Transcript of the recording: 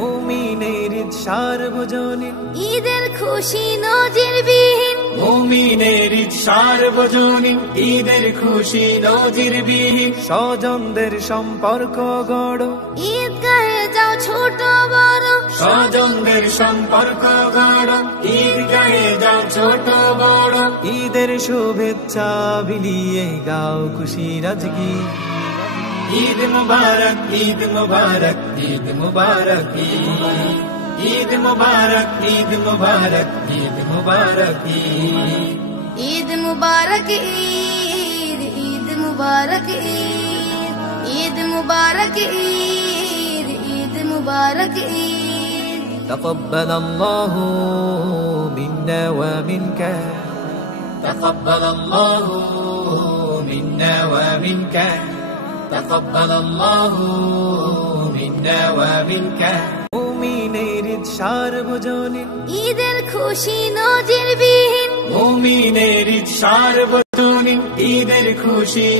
মুমিনের ঈদ সার্বজনীন, ঈদের খুশি নজিরবিহীন। মুমিনের ঈদ সার্বজনীন, ঈদের খুশি নজিরবিহীন। স্বজনদের সম্পর্ক গড়, ঈদগাহে যাও ছোট বড়। স্বজনদের সম্পর্ক গড়, ঈদগাহে যাও ছোট বড়। ঈদের শুভেচ্ছা বিলিয়ে গাও খুশির আজগি। ঈদ মুবারক, ঈদ মুবারক, ঈদ মুবারক, ঈদ মুবারক, ঈদ মুবারক, ঈদ মুবারক, ঈদ মুবারক ঈদ, ঈদ মুবারক ঈদ, ঈদ মুবারক ঈদ, ঈদ মুবারক ঈদ। تقبل الله منا ومنك، تقبل الله منا ومنك، تقبل الله منا ومنك। মুমিনের ঈদ সার্বজনীন, ঈদের খুশি নজিরবিহীন। মুমিনের ঈদ সার্বজনীন, ঈদের খুশি